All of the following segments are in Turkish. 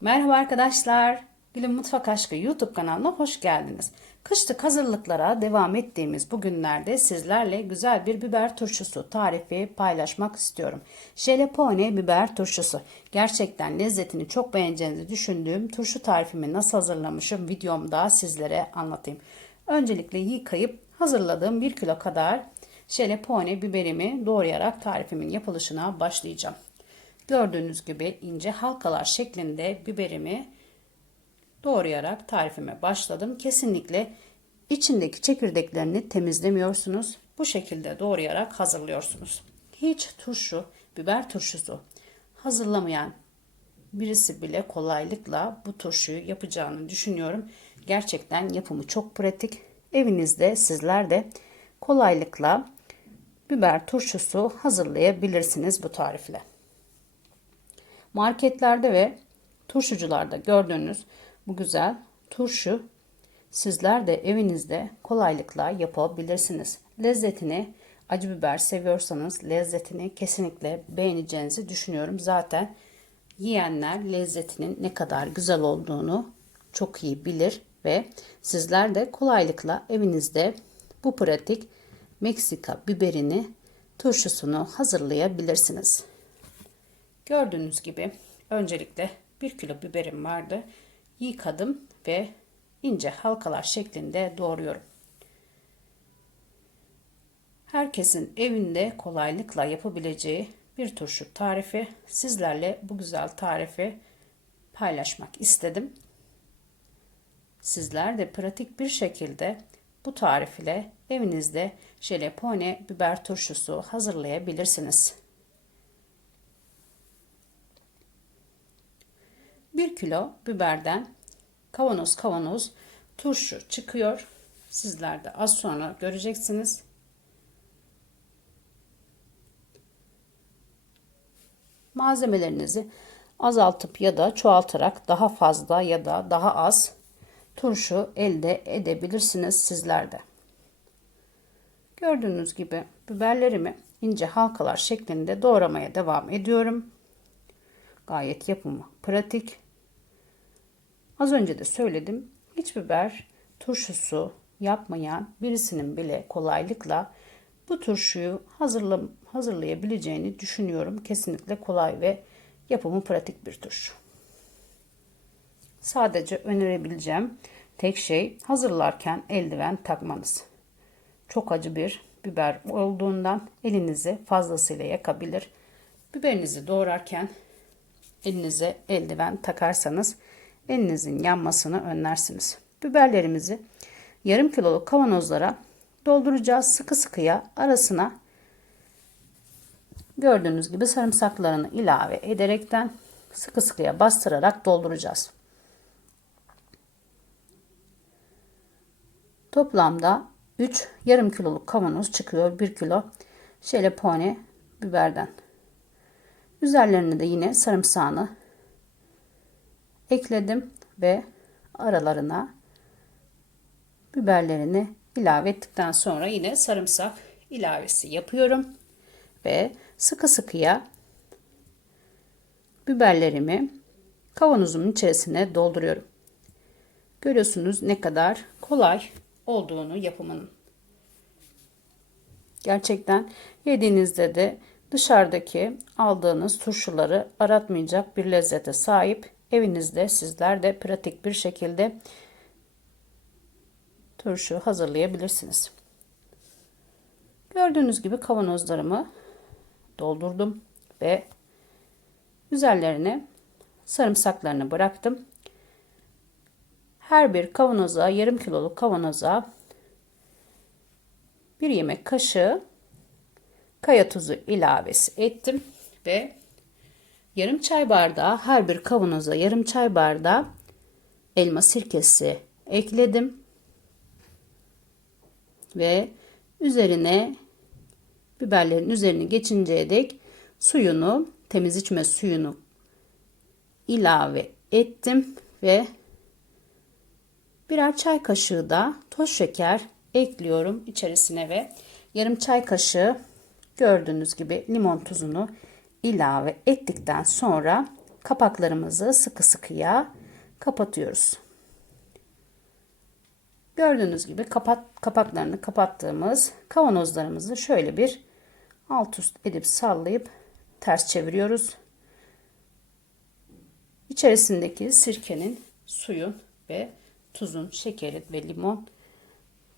Merhaba arkadaşlar. Gül'ün Mutfak Aşkı YouTube kanalına hoş geldiniz. Kışlık hazırlıklara devam ettiğimiz bu günlerde sizlerle güzel bir biber turşusu tarifi paylaşmak istiyorum. Jelepone biber turşusu. Gerçekten lezzetini çok beğeneceğinizi düşündüğüm turşu tarifimi nasıl hazırlamışım videomda sizlere anlatayım. Öncelikle yıkayıp hazırladığım 1 kilo kadar jelepone biberimi doğrayarak tarifimin yapılışına başlayacağım. Gördüğünüz gibi ince halkalar şeklinde biberimi doğrayarak tarifime başladım. Kesinlikle içindeki çekirdeklerini temizlemiyorsunuz. Bu şekilde doğrayarak hazırlıyorsunuz. Hiç turşu, biber turşusu hazırlamayan birisi bile kolaylıkla bu turşuyu yapacağını düşünüyorum. Gerçekten yapımı çok pratik. Evinizde sizler de kolaylıkla biber turşusu hazırlayabilirsiniz bu tarifle. Marketlerde ve turşucularda gördüğünüz bu güzel turşu sizler de evinizde kolaylıkla yapabilirsiniz. Lezzetini acı biber seviyorsanız lezzetini kesinlikle beğeneceğinizi düşünüyorum. Zaten yiyenler lezzetinin ne kadar güzel olduğunu çok iyi bilir ve sizler de kolaylıkla evinizde bu pratik Meksika biberini turşusunu hazırlayabilirsiniz. Gördüğünüz gibi öncelikle 1 kilo biberim vardı. Yıkadım ve ince halkalar şeklinde doğruyorum. Herkesin evinde kolaylıkla yapabileceği bir turşu tarifi. Sizlerle bu güzel tarifi paylaşmak istedim. Sizler de pratik bir şekilde bu tarif ile evinizde jelepone biber turşusu hazırlayabilirsiniz. 1 kilo biberden kavanoz kavanoz turşu çıkıyor. Sizler de az sonra göreceksiniz. Malzemelerinizi azaltıp ya da çoğaltarak daha fazla ya da daha az turşu elde edebilirsiniz sizler de. Gördüğünüz gibi biberlerimi ince halkalar şeklinde doğramaya devam ediyorum. Gayet yapımı pratik. Az önce de söyledim. Hiç biber turşusu yapmayan birisinin bile kolaylıkla bu turşuyu hazırla, hazırlayabileceğini düşünüyorum. Kesinlikle kolay ve yapımı pratik bir turşu. Sadece önerebileceğim tek şey hazırlarken eldiven takmanız. Çok acı bir biber olduğundan elinizi fazlasıyla yakabilir. Biberinizi doğrarken elinize eldiven takarsanız elinizin yanmasını önlersiniz. Biberlerimizi yarım kiloluk kavanozlara dolduracağız. Sıkı sıkıya arasına gördüğünüz gibi sarımsaklarını ilave ederekten sıkı sıkıya bastırarak dolduracağız. Toplamda 3 yarım kiloluk kavanoz çıkıyor. 1 kilo şelepone biberden. Üzerlerine de yine sarımsağını ekledim ve aralarına biberlerini ilave ettikten sonra yine sarımsak ilavesi yapıyorum ve sıkı sıkıya biberlerimi kavanozumun içerisine dolduruyorum. Görüyorsunuz ne kadar kolay olduğunu yapımının. Gerçekten yediğinizde de dışarıdaki aldığınız turşuları aratmayacak bir lezzete sahip. Evinizde sizler de pratik bir şekilde turşu hazırlayabilirsiniz. Gördüğünüz gibi kavanozlarımı doldurdum ve üzerlerine sarımsaklarını bıraktım. Her bir kavanoza, yarım kiloluk kavanoza bir yemek kaşığı kaya tuzu ilavesi ettim ve yarım çay bardağı her bir kavanoza yarım çay bardağı elma sirkesi ekledim. Ve üzerine biberlerin üzerine geçinceye dek suyunu temiz içme suyunu ilave ettim ve birer çay kaşığı da toz şeker ekliyorum içerisine ve yarım çay kaşığı gördüğünüz gibi limon tuzunu ilave ettikten sonra kapaklarımızı sıkı sıkıya kapatıyoruz. Gördüğünüz gibi kapat, kapaklarını kapattığımız kavanozlarımızı şöyle bir alt üst edip sallayıp ters çeviriyoruz. İçerisindeki sirkenin, suyun ve tuzun, şekeri ve limon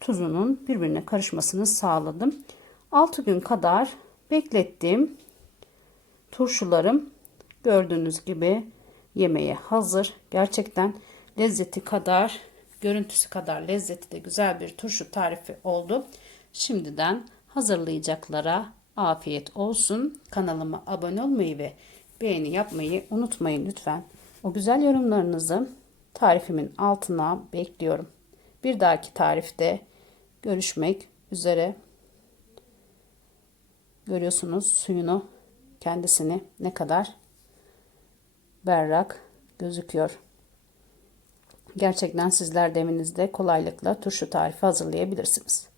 tuzunun birbirine karışmasını sağladım. 6 gün kadar beklettiğim turşularım gördüğünüz gibi yemeğe hazır. Gerçekten lezzeti kadar, görüntüsü kadar lezzeti de güzel bir turşu tarifi oldu. Şimdiden hazırlayacaklara afiyet olsun. Kanalıma abone olmayı ve beğeni yapmayı unutmayın lütfen. O güzel yorumlarınızı tarifimin altına bekliyorum. Bir dahaki tarifte görüşmek üzere. Görüyorsunuz suyunu kendisini ne kadar berrak gözüküyor. Gerçekten sizler de evinizde kolaylıkla turşu tarifi hazırlayabilirsiniz.